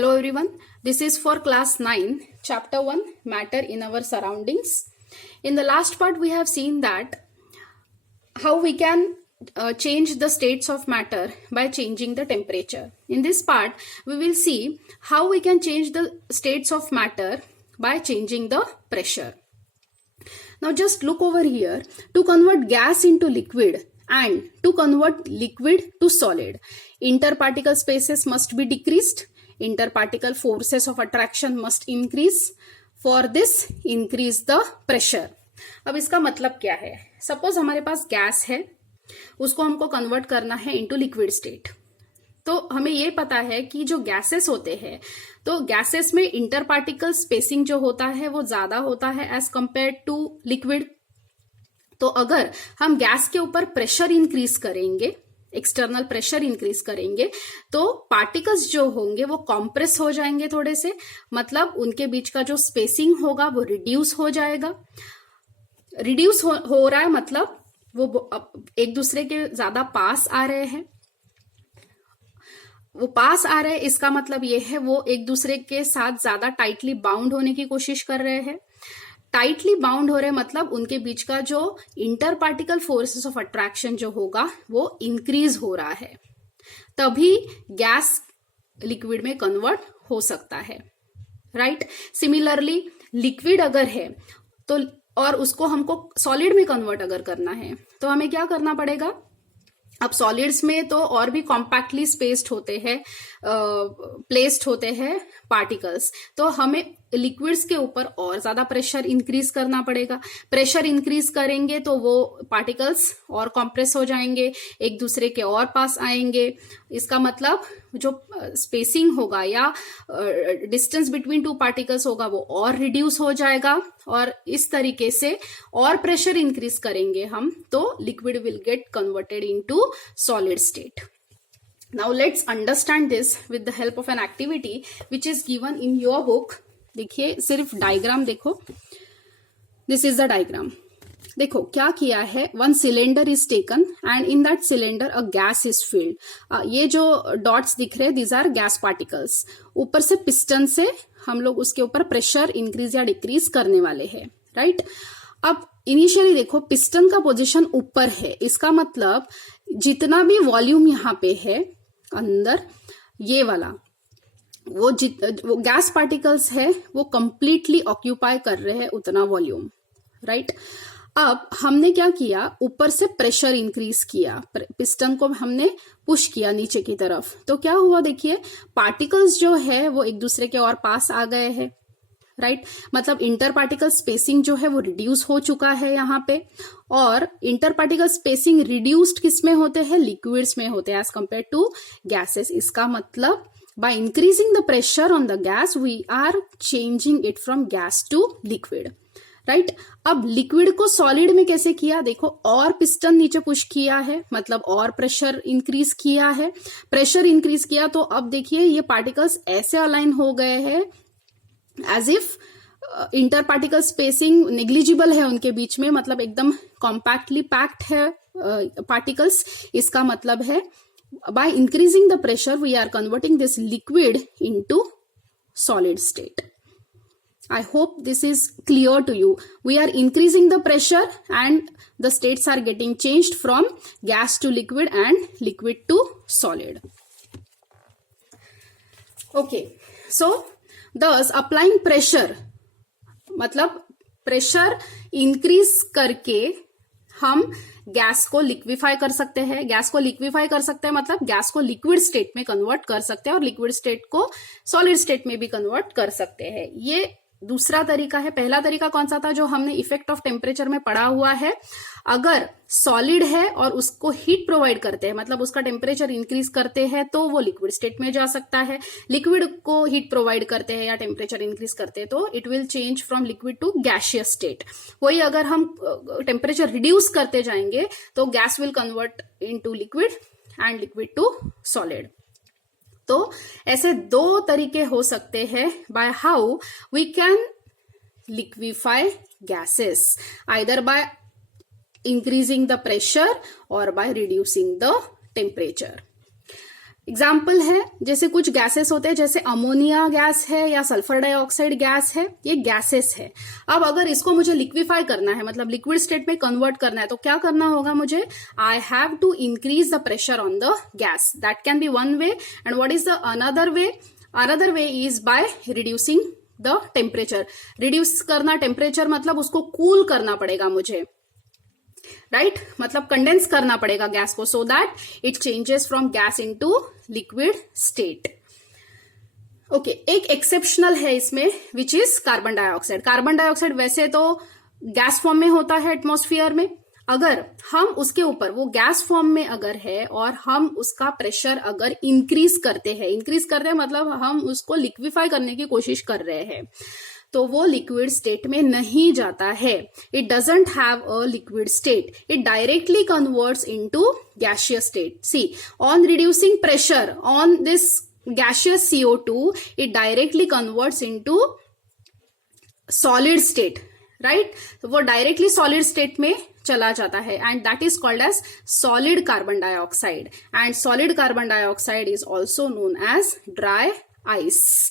Hello everyone, this is for class 9, chapter 1, matter in our surroundings. In the last part we have seen that how we can change the states of matter by changing the temperature. In this part we will see how we can change the states of matter by changing the pressure. Now just look over here. To convert gas into liquid and to convert liquid to solid, interparticle spaces must be decreased. Interparticle forces of attraction must increase. For this, increase the pressure. अब इसका मतलब क्या है? Suppose हमारे पास gas है, उसको हमको convert करना है इनटू लिक्विड स्टेट. तो हमें ये पता है कि जो गैसेस होते हैं, तो गैसेस में इंटरपार्टिकल स्पेसिंग जो होता है वो ज्यादा होता है एज कंपेयर टू लिक्विड. तो अगर हम गैस के ऊपर प्रेशर इंक्रीज करेंगे, एक्सटर्नल प्रेशर इंक्रीज करेंगे, तो पार्टिकल्स जो होंगे वो कॉम्प्रेस हो जाएंगे थोड़े से, मतलब उनके बीच का जो स्पेसिंग होगा वो रिड्यूस हो जाएगा. रिड्यूस हो रहा है मतलब वो एक दूसरे के ज्यादा पास आ रहे हैं. वो पास आ रहे हैं इसका मतलब ये है वो एक दूसरे के साथ ज्यादा टाइटली बाउंड होने की कोशिश कर रहे हैं. टाइटली बाउंड हो रहे मतलब उनके बीच का जो inter particle forces of attraction जो होगा वो इंक्रीज हो रहा है, तभी गैस लिक्विड में कन्वर्ट हो सकता है. राइट. सिमिलरली लिक्विड अगर है तो और उसको हमको सॉलिड में कन्वर्ट अगर करना है तो हमें क्या करना पड़ेगा. अब सॉलिड्स में तो और भी कॉम्पैक्टली स्पेस्ड होते हैं, प्लेस्ड होते हैं पार्टिकल्स, तो हमें लिक्विड्स के ऊपर और ज्यादा प्रेशर इंक्रीज करना पड़ेगा. प्रेशर इंक्रीज करेंगे तो वो पार्टिकल्स और कॉम्प्रेस हो जाएंगे, एक दूसरे के और पास आएंगे. इसका मतलब जो स्पेसिंग होगा या डिस्टेंस बिटवीन टू पार्टिकल्स होगा वो और रिड्यूस हो जाएगा, और इस तरीके से और प्रेशर इंक्रीज करेंगे हम तो liquid will get converted into solid state. Now let's understand this with the help of an activity which is given in your book. देखिए सिर्फ डायग्राम देखो. This is the diagram. देखो क्या किया है. One cylinder is taken and in that cylinder a gas is filled. ये जो dots दिख रहे हैं these are gas particles. ऊपर से पिस्टन से हम लोग उसके ऊपर प्रेशर इंक्रीज या डिक्रीज करने वाले हैं. राइट. अब इनिशियली देखो पिस्टन का पोजीशन ऊपर है, इसका मतलब जितना भी वॉल्यूम यहाँ पे है अंदर, ये वाला वो गैस पार्टिकल्स है वो कंप्लीटली ऑक्यूपाई कर रहे हैं उतना वॉल्यूम. राइट. अब हमने क्या किया, ऊपर से प्रेशर इंक्रीज किया, पिस्टन को हमने पुश किया नीचे की तरफ, तो क्या हुआ देखिए पार्टिकल्स जो है वो एक दूसरे के और पास आ गए हैं. राइट. मतलब इंटर पार्टिकल स्पेसिंग जो है वो रिड्यूस हो चुका है यहाँ पे, और इंटर पार्टिकल स्पेसिंग रिड्यूस्ड किस में होते हैं, लिक्विड्स में होते हैं एज कंपेयर टू गैसेस. इसका मतलब by increasing the pressure on the gas we are changing it from gas to liquid. Right. अब लिक्विड को सॉलिड में कैसे किया, देखो और पिस्टन नीचे पुश किया है, मतलब और प्रेशर इंक्रीज किया है. प्रेशर इंक्रीज किया तो अब देखिए ये पार्टिकल्स ऐसे अलाइन हो गए हैं as if inter particle spacing negligible है उनके बीच में, मतलब एकदम कॉम्पैक्टली पैक्ड है पार्टिकल्स. इसका मतलब है by increasing the pressure we are converting this liquid into solid state. I hope this is clear to you. We are increasing the pressure and the states are getting changed from gas to liquid and liquid to solid. Okay, so thus applying pressure, मतलब pressure increase करके हम gas को liquefy कर सकते हैं. Gas को liquefy कर सकते हैं मतलब गैस को लिक्विड स्टेट में कन्वर्ट कर सकते हैं और लिक्विड स्टेट को सॉलिड स्टेट में भी कन्वर्ट कर सकते हैं. ये दूसरा तरीका है. पहला तरीका कौन सा था जो हमने इफेक्ट ऑफ टेम्परेचर में पढ़ा हुआ है. अगर सॉलिड है और उसको हीट प्रोवाइड करते हैं, मतलब उसका टेम्परेचर इंक्रीज करते हैं, तो वो लिक्विड स्टेट में जा सकता है. लिक्विड को हीट प्रोवाइड करते हैं या टेम्परेचर इंक्रीज करते हैं तो it will change from liquid to gaseous state. वही अगर हम टेम्परेचर रिड्यूस करते जाएंगे तो gas will convert into liquid and liquid to solid. तो ऐसे दो तरीके हो सकते हैं by how we can liquefy gases, either by increasing the pressure और by reducing the temperature. Example है, जैसे कुछ गैसेस होते हैं, जैसे अमोनिया गैस है या सल्फर डाइऑक्साइड गैस है, ये गैसेस है। अब अगर इसको मुझे लिक्विफाई करना है, मतलब लिक्विड स्टेट में कन्वर्ट करना है, तो क्या करना होगा मुझे? I have to increase the pressure on the gas. That can be one way. And what is the another way? Another way is by reducing the temperature. Reduce करना temperature मतलब उसको कूल करना पड़ेगा मुझे, राइट? मतलब condense करना पड़ेगा gas को, so that it changes from gas into liquid state. Okay, एक एक्सेप्शनल है इसमें, which is carbon dioxide. Carbon dioxide वैसे तो गैस फॉर्म में होता है एटमॉस्फेयर में। अगर हम उसके ऊपर, वो गैस फॉर्म में अगर है और हम उसका प्रेशर अगर इंक्रीज करते हैं मतलब हम उसको लिक्विफाई करने की कोशिश कर रहे हैं, तो वो लिक्विड स्टेट में नहीं जाता है। It doesn't have a liquid state, it directly converts into gaseous state. See, on reducing pressure on this gaseous CO2, it directly converts into solid state, right? तो वो डायरेक्टली सॉलिड स्टेट में चला जाता है, and that is called as solid carbon dioxide. And solid carbon dioxide is also known as dry ice.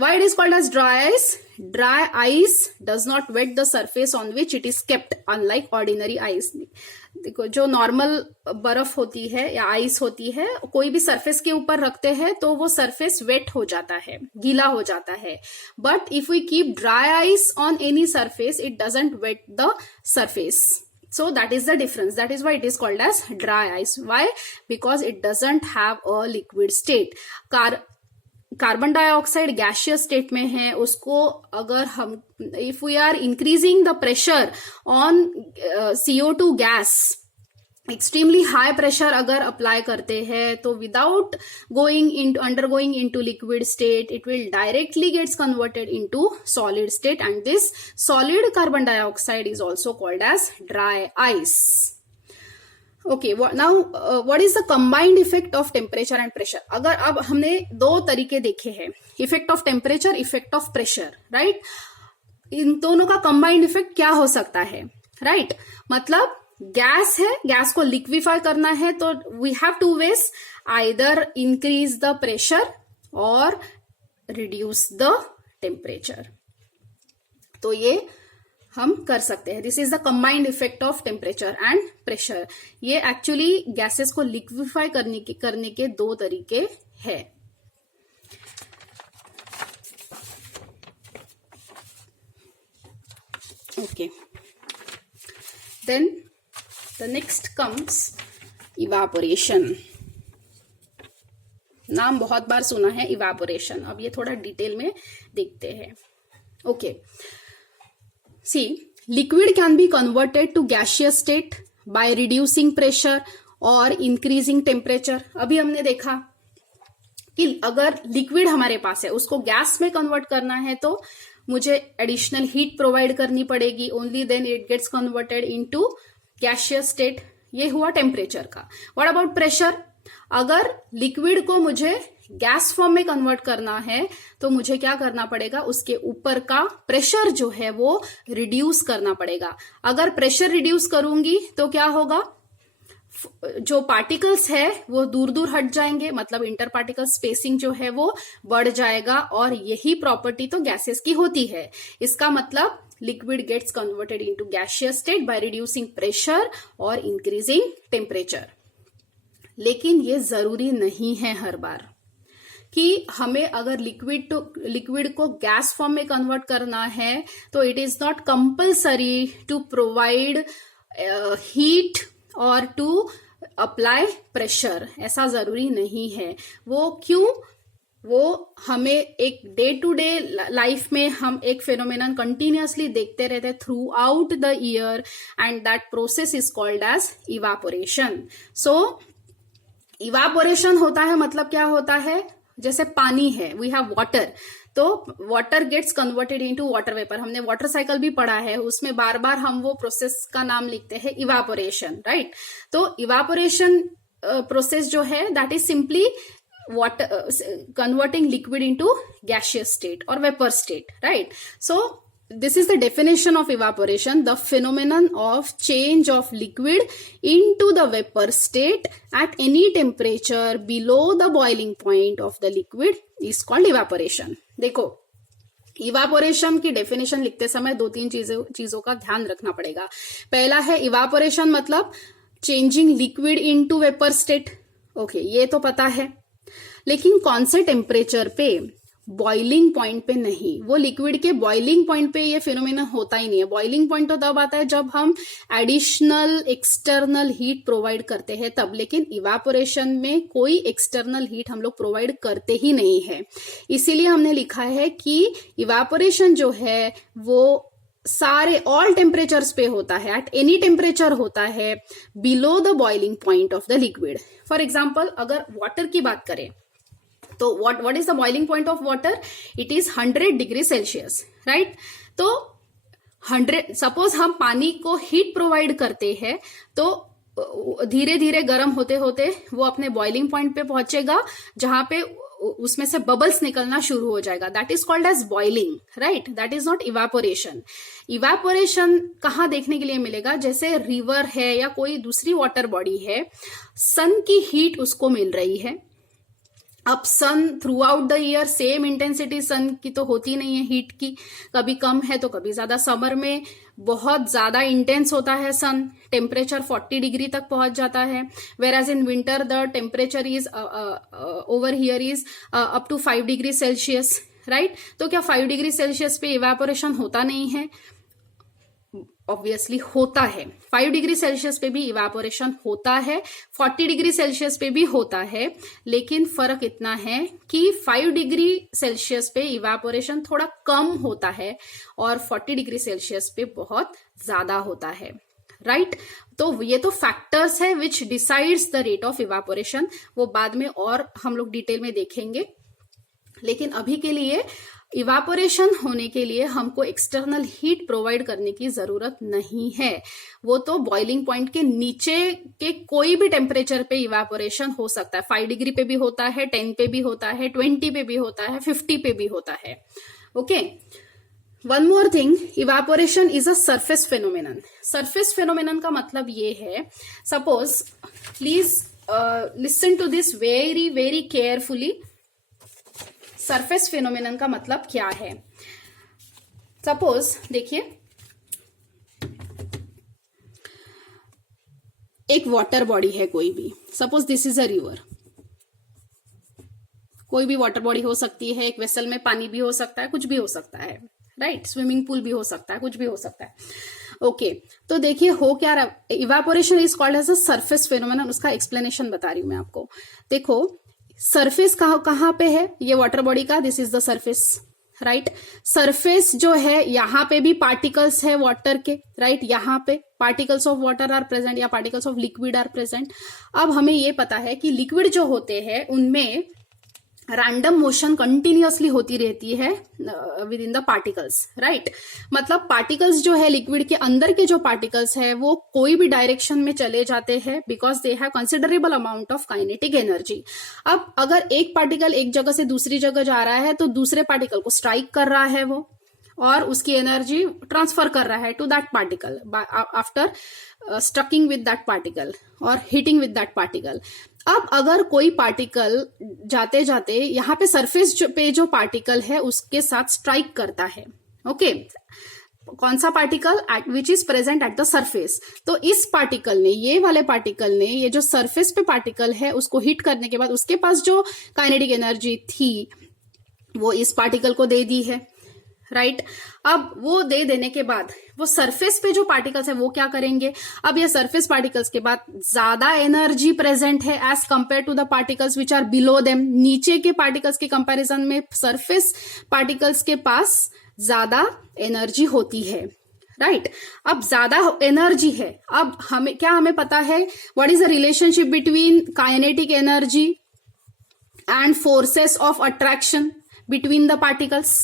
Why it is called as dry ice? Dry ice does not wet the surface on which it is kept, unlike ordinary ice. देखो, जो normal बर्फ होती है या ice होती है, कोई भी सरफेस के ऊपर रखते हैं तो वो सरफेस वेट हो जाता है, गीला हो जाता है। But if we keep dry ice on any surface, it doesn't wet the surface. So that is the difference. That is why it is called as dry ice. Why? Because it doesn't have a liquid state. Carbon dioxide gaseous state में है, उसको अगर हम, if we are increasing the pressure on CO2 gas, extremely high pressure अगर apply करते हैं, तो without undergoing into liquid state, it will directly gets converted into solid state, and this solid carbon dioxide is also called as dry ice. Okay, now what is the combined effect of temperature and pressure? अगर अब हमने दो तरीके देखे हैं, effect of temperature, effect of pressure, right? इन दोनों का कंबाइंड इफेक्ट क्या हो सकता है, राइट? मतलब गैस है, गैस को लिक्विफाई करना है, तो we have two ways, either increase the pressure और रिड्यूस द टेम्परेचर। तो ये हम कर सकते हैं. This is the combined effect of temperature and pressure. ये एक्चुअली गैसेस को लिक्विफाई करने के दो तरीके हैं. Okay. Then the next comes evaporation. नाम बहुत बार सुना है evaporation. अब ये थोड़ा डिटेल में देखते हैं. Okay. See, liquid can be converted to gaseous state by reducing pressure or increasing temperature. अभी हमने देखा कि अगर लिक्विड हमारे पास है, उसको गैस में कन्वर्ट करना है तो मुझे एडिशनल हीट प्रोवाइड करनी पड़ेगी. Only then it gets converted into gaseous state. ये हुआ टेम्परेचर का. What about pressure? अगर लिक्विड को मुझे गैस फॉर्म में कन्वर्ट करना है तो मुझे क्या करना पड़ेगा, उसके ऊपर का प्रेशर जो है वो रिड्यूस करना पड़ेगा. अगर प्रेशर रिड्यूस करूंगी तो क्या होगा, जो पार्टिकल्स है वो दूर दूर हट जाएंगे, मतलब इंटर पार्टिकल स्पेसिंग जो है वो बढ़ जाएगा. और यही प्रॉपर्टी तो गैसेस की होती है. इसका मतलब liquid gets converted into gaseous state by reducing pressure और इंक्रीजिंग टेम्परेचर. लेकिन ये जरूरी नहीं है हर बार कि हमें अगर लिक्विड को गैस फॉर्म में कन्वर्ट करना है तो it is not compulsory to provide heat और टू अप्लाई प्रेशर. ऐसा जरूरी नहीं है. वो क्यों? वो हमें एक डे टू डे लाइफ में हम एक फेनोमेनन कंटिन्यूअसली देखते रहते throughout the year, and that process is called as evaporation. So evaporation होता है, मतलब क्या होता है, जैसे पानी है, वी हैव वाटर, तो water gets converted into water vapour. हमने वाटर साइकिल भी पढ़ा है, उसमें बार बार हम वो प्रोसेस का नाम लिखते हैं इवापोरेशन, राइट? तो इवापोरेशन प्रोसेस जो है that is simply water converting liquid into gaseous state और vapour state, right? So this is the definition of evaporation, the phenomenon of change of liquid into the vapor state at any temperature below the boiling point of the liquid is called evaporation. देखो, evaporation की definition लिखते समय 2-3 चीजों का ध्यान रखना पड़ेगा. पहला है इवापोरेशन मतलब changing liquid into vapour state. Okay, ये तो पता है, लेकिन कौन से टेम्परेचर पे? बॉइलिंग पॉइंट पे नहीं. वो लिक्विड के बॉइलिंग पॉइंट पे ये फिनोमेना होता ही नहीं है. बॉइलिंग पॉइंट तो तब आता है जब हम एडिशनल एक्सटर्नल हीट प्रोवाइड करते हैं तब, लेकिन इवापोरेशन में कोई एक्सटर्नल हीट हम लोग प्रोवाइड करते ही नहीं है. इसीलिए हमने लिखा है कि इवापोरेशन जो है वो सारे ऑल टेम्परेचर्स पे होता है, एट एनी टेम्परेचर होता है below the boiling point of the liquid. For example, अगर वाटर की बात करें तो what is the boiling point of water? It is 100 degree Celsius, right? तो 100, सपोज हम पानी को हीट प्रोवाइड करते हैं तो धीरे धीरे गर्म होते होते वो अपने बॉइलिंग पॉइंट पे पहुंचेगा जहां पे उसमें से बबल्स निकलना शुरू हो जाएगा. That is called as boiling, right? That is not evaporation. Evaporation कहाँ देखने के लिए मिलेगा? जैसे रिवर है या कोई दूसरी वाटर बॉडी है, सन की हीट उसको मिल रही है. अब sun throughout the year same intensity sun की तो होती नहीं है हीट की, कभी कम है तो कभी ज्यादा. समर में बहुत ज्यादा इंटेंस होता है सन, टेम्परेचर 40 डिग्री तक पहुंच जाता है. Whereas in winter the temperature is over here is up to 5 degree Celsius, right? तो क्या 5 डिग्री सेल्सियस पे इवेपोरेशन होता नहीं है? ऑब्वियसली होता है. 5 डिग्री सेल्सियस पे भी इवेपोरेशन होता है, 40 डिग्री सेल्सियस पे भी होता है, लेकिन फर्क इतना है कि 5 डिग्री सेल्सियस पे इवेपोरेशन थोड़ा कम होता है और 40 डिग्री सेल्सियस पे बहुत ज्यादा होता है, राइट? तो ये तो फैक्टर्स है विच decides the rate of evaporation. वो बाद में और हम लोग डिटेल में देखेंगे, लेकिन अभी के लिए इवापोरेशन होने के लिए हमको एक्सटर्नल हीट प्रोवाइड करने की जरूरत नहीं है. वो तो बॉइलिंग पॉइंट के नीचे के कोई भी टेम्परेचर पे इवापोरेशन हो सकता है. 5 डिग्री पे भी होता है, 10 पे भी होता है, 20 पे भी होता है, 50 पे भी होता है. Okay, one more thing, evaporation is a surface phenomenon. Surface phenomenon का मतलब ये है, suppose, please listen to this very very carefully. Surface phenomenon का मतलब क्या है? सपोज देखिए, एक वाटर बॉडी है कोई भी, suppose this is a river. कोई भी वाटर बॉडी हो सकती है, एक वेसल में पानी भी हो सकता है, कुछ भी हो सकता है, राइट? स्विमिंग पूल भी हो सकता है, कुछ भी हो सकता है. ओके, तो देखिए हो क्या रहा. Evaporation is called as a surface phenomenon. उसका एक्सप्लेनेशन बता रही हूं मैं आपको. देखो, सरफेस कहां पे है ये वाटर बॉडी का? This is the surface, right? Surface जो है यहां पे भी पार्टिकल्स है वाटर के, राइट? यहां पे particles of water are present या particles of liquid are present. अब हमें ये पता है कि लिक्विड जो होते हैं उनमें रैंडम मोशन कंटिन्यूअसली होती रहती है with in the particles, right? मतलब पार्टिकल्स जो है लिक्विड के अंदर के जो पार्टिकल्स है वो कोई भी डायरेक्शन में चले जाते हैं because they have considerable amount of kinetic energy. अब अगर एक पार्टिकल एक जगह से दूसरी जगह जा रहा है तो दूसरे पार्टिकल को स्ट्राइक कर रहा है वो, और उसकी एनर्जी ट्रांसफर कर रहा है to that particle after striking with that particle और हिटिंग विद दैट पार्टिकल. अब अगर कोई पार्टिकल जाते जाते यहाँ पे सरफेस पे जो पार्टिकल है उसके साथ स्ट्राइक करता है, ओके, कौन सा particle? Which is present at the surface. तो इस पार्टिकल ने, ये वाले पार्टिकल ने, ये जो सरफेस पे पार्टिकल है उसको हिट करने के बाद उसके पास जो काइनेटिक एनर्जी थी वो इस पार्टिकल को दे दी है, राइट? अब वो दे देने के बाद वो सरफेस पे जो पार्टिकल्स है वो क्या करेंगे? अब ये सरफेस पार्टिकल्स के बाद ज्यादा एनर्जी प्रेजेंट है as compare to the particles which are below them. नीचे के पार्टिकल्स के कंपैरिजन में सरफेस पार्टिकल्स के पास ज्यादा एनर्जी होती है, राइट? अब ज्यादा एनर्जी है. अब हमें पता है what is the relationship between kinetic energy and forces of attraction between the particles.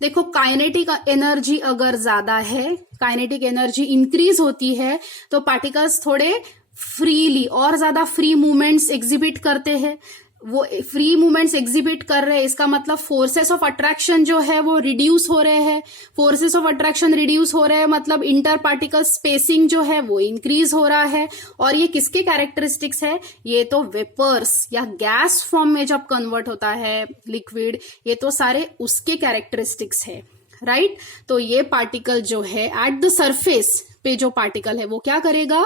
देखो, काइनेटिक एनर्जी अगर ज्यादा है, काइनेटिक एनर्जी इंक्रीज होती है तो पार्टिकल्स थोड़े फ्रीली और ज्यादा फ्री मूवमेंट्स एग्जिबिट करते हैं. वो फ्री मूवमेंट्स एग्जिबिट कर रहे हैं, इसका मतलब फोर्सेस ऑफ अट्रैक्शन जो है वो रिड्यूस हो रहे हैं। फोर्सेस ऑफ अट्रैक्शन रिड्यूस हो रहे हैं मतलब इंटर पार्टिकल स्पेसिंग जो है वो इंक्रीज हो रहा है। और ये किसके कैरेक्टरिस्टिक्स है? ये तो वेपर्स या गैस फॉर्म में जब कन्वर्ट होता है लिक्विड, ये तो सारे उसके कैरेक्टरिस्टिक्स है, राइट। तो ये पार्टिकल जो है एट द सरफेस पे जो पार्टिकल है वो क्या करेगा,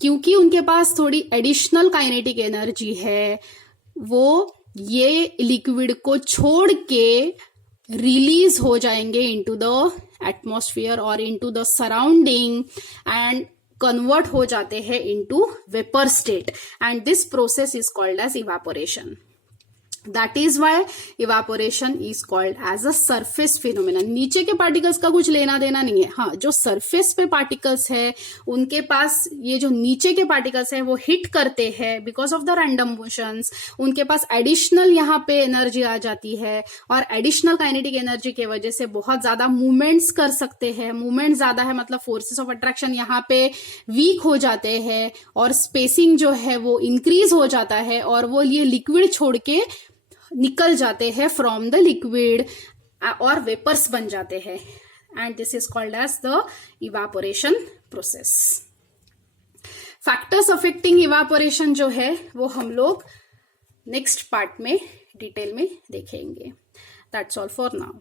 क्योंकि उनके पास थोड़ी एडिशनल काइनेटिक एनर्जी है, वो ये लिक्विड को छोड़ के रिलीज हो जाएंगे इनटू द एटमॉस्फेयर और into the surrounding and convert हो जाते हैं into vapour state, and this process is called as evaporation. That is why evaporation is called as a surface phenomenon। नीचे के पार्टिकल्स का कुछ लेना देना नहीं है, हाँ जो सरफेस पे पार्टिकल्स है उनके पास ये जो नीचे के पार्टिकल्स है वो हिट करते हैं because of the random motions, उनके पास एडिशनल यहाँ पे एनर्जी आ जाती है और एडिशनल काइनेटिक एनर्जी की वजह से बहुत ज्यादा मूवमेंट्स कर सकते हैं। मूवमेंट ज्यादा है मतलब फोर्सेस ऑफ अट्रैक्शन यहाँ पे वीक हो जाते हैं और स्पेसिंग जो है वो इंक्रीज हो जाता है और वो ये लिक्विड छोड़ के निकल जाते हैं फ्रॉम द लिक्विड और वेपर्स बन जाते हैं, and this is called as the evaporation process. Factors affecting evaporation जो है वो हम लोग नेक्स्ट पार्ट में डिटेल में देखेंगे। That's all for now.